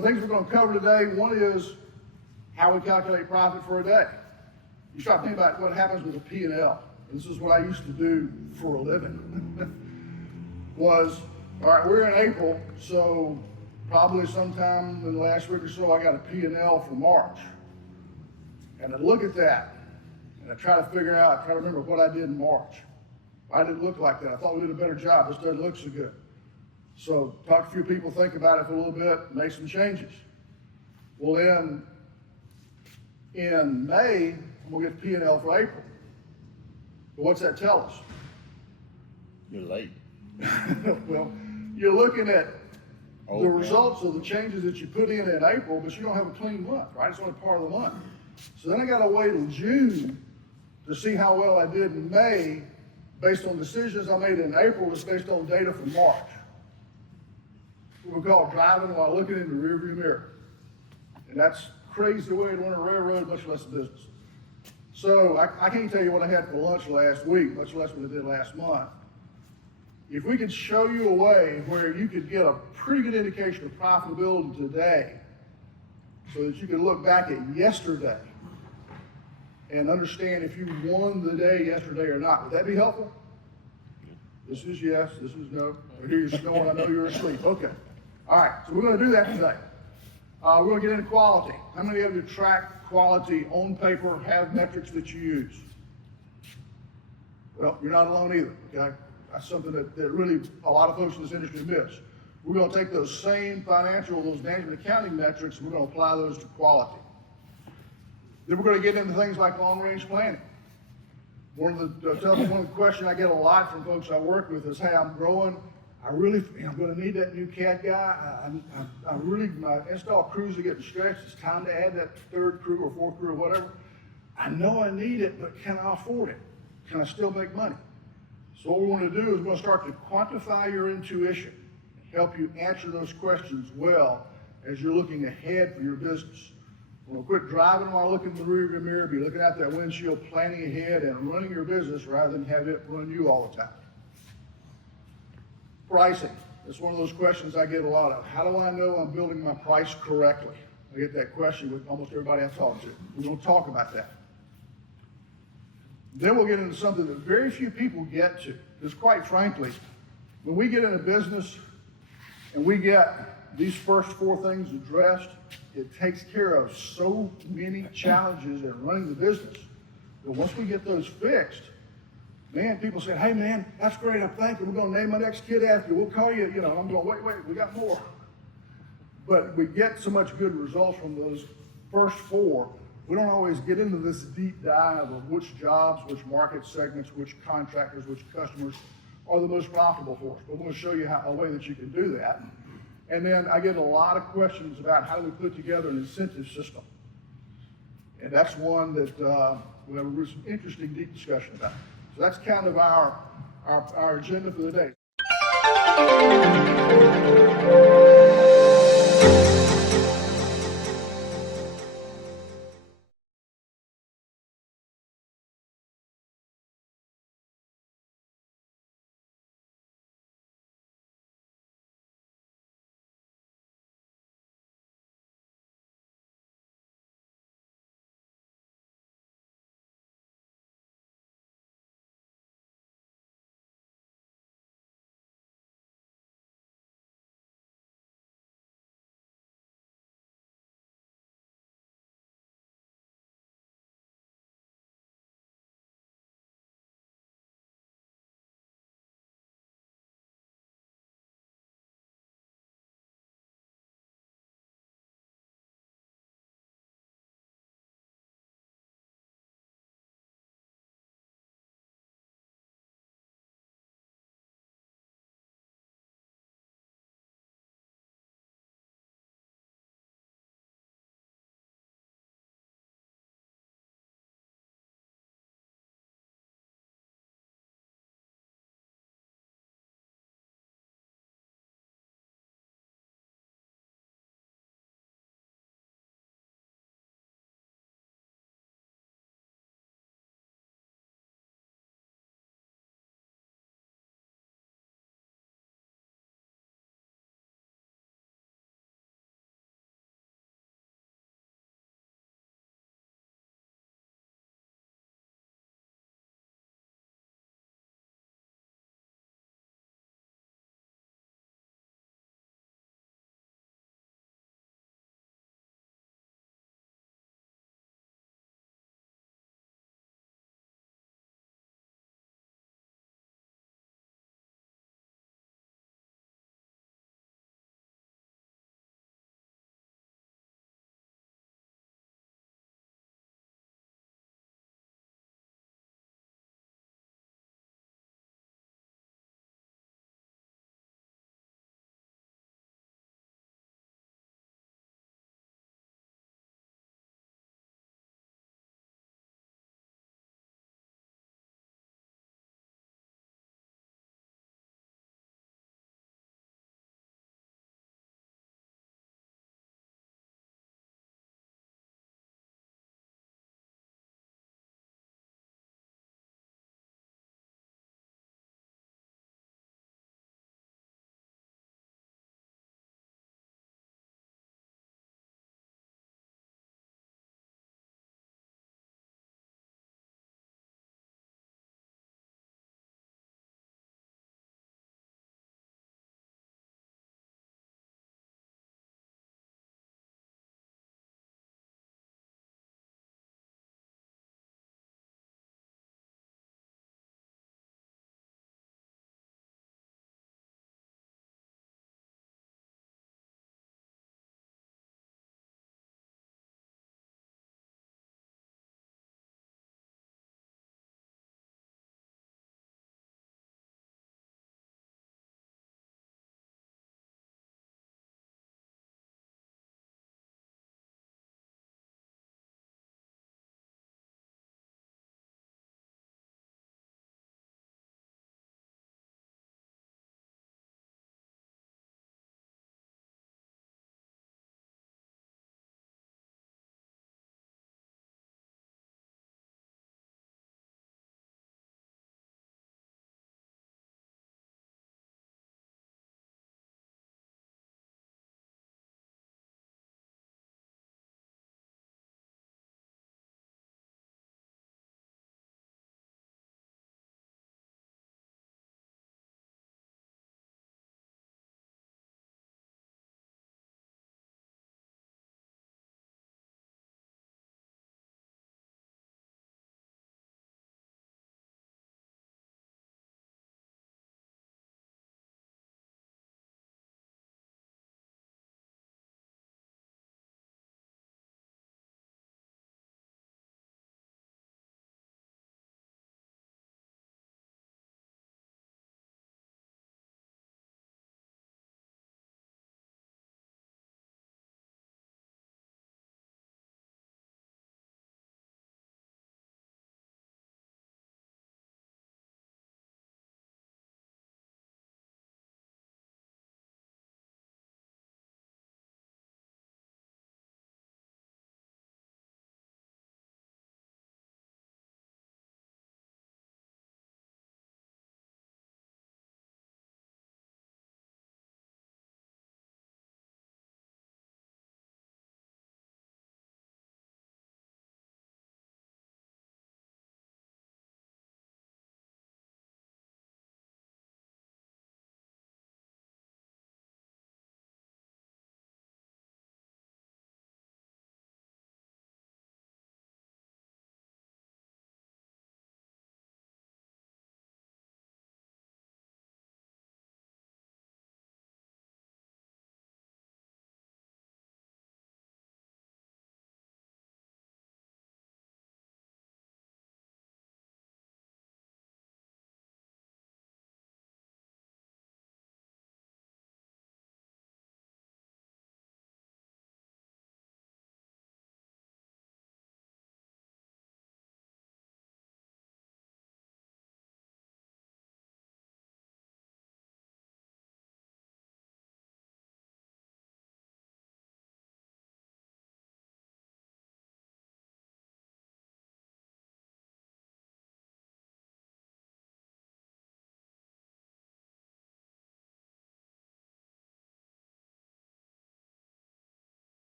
So the things we're going to cover today, one is how we calculate profit for a day. You start thinking about what happens with a P&L. This is what I used to do for a living. Was, all right, we're in April, so probably sometime in the last week or so, I got a P&L for March. And I look at that, and I try to figure out, try to remember what I did in March. Why did it look like that? I thought we did a better job. This doesn't look so good. So talk to a few people, think about it for a little bit, make some changes. Well, then in May, we'll get P&L for April. But what's that tell us? You're late. Well, you're looking at the results of the changes that you put in April, but you don't have a clean month, right? It's only part of the month. So then I got to wait till June to see how well I did in May based on decisions I made in April was based on data from March. What we call driving while looking in the rearview mirror. And that's crazy way to run a railroad, much less a business. So I can't tell you what I had for lunch last week, much less what I did last month. If we could show you a way where you could get a pretty good indication of profitability today so that you could look back at yesterday and understand if you won the day yesterday or not, would that be helpful? This is yes, this is no. I hear you snoring, I know you're asleep. Okay. All right, so we're going to do that today. We're going to get into quality. How many of you track quality on paper, have metrics that you use? Well, you're not alone either, okay? That's something that really a lot of folks in this industry miss. We're going to take those same financial, those management accounting metrics, and we're going to apply those to quality. Then we're going to get into things like long-range planning. One of the questions I get a lot from folks I work with is, hey, I'm growing. I'm going to need that new CAD guy. My install crews are getting stretched. It's time to add that third crew or fourth crew or whatever. I know I need it, but can I afford it? Can I still make money? So what we want to do is we're going to start to quantify your intuition, help you answer those questions well as you're looking ahead for your business. We'll quit driving while looking in the rearview mirror, be looking out that windshield, planning ahead and running your business rather than have it run you all the time. Pricing. It's one of those questions I get a lot of. How do I know I'm building my price correctly? I get that question with almost everybody I talk to. We're going to talk about that. Then we'll get into something that very few people get to. Because quite frankly, when we get in a business and we get these first four things addressed, it takes care of so many challenges in running the business. But once we get those fixed, man, people say, hey man, that's great, I'm thinking we're going to name my next kid after you. We'll call you, I'm going, wait, we got more. But we get so much good results from those first four, we don't always get into this deep dive of which jobs, which market segments, which contractors, which customers are the most profitable for us. But we're going to show you a way that you can do that. And then I get a lot of questions about how do we put together an incentive system. And that's one that we have some interesting, deep discussion about. So that's kind of our agenda for the day.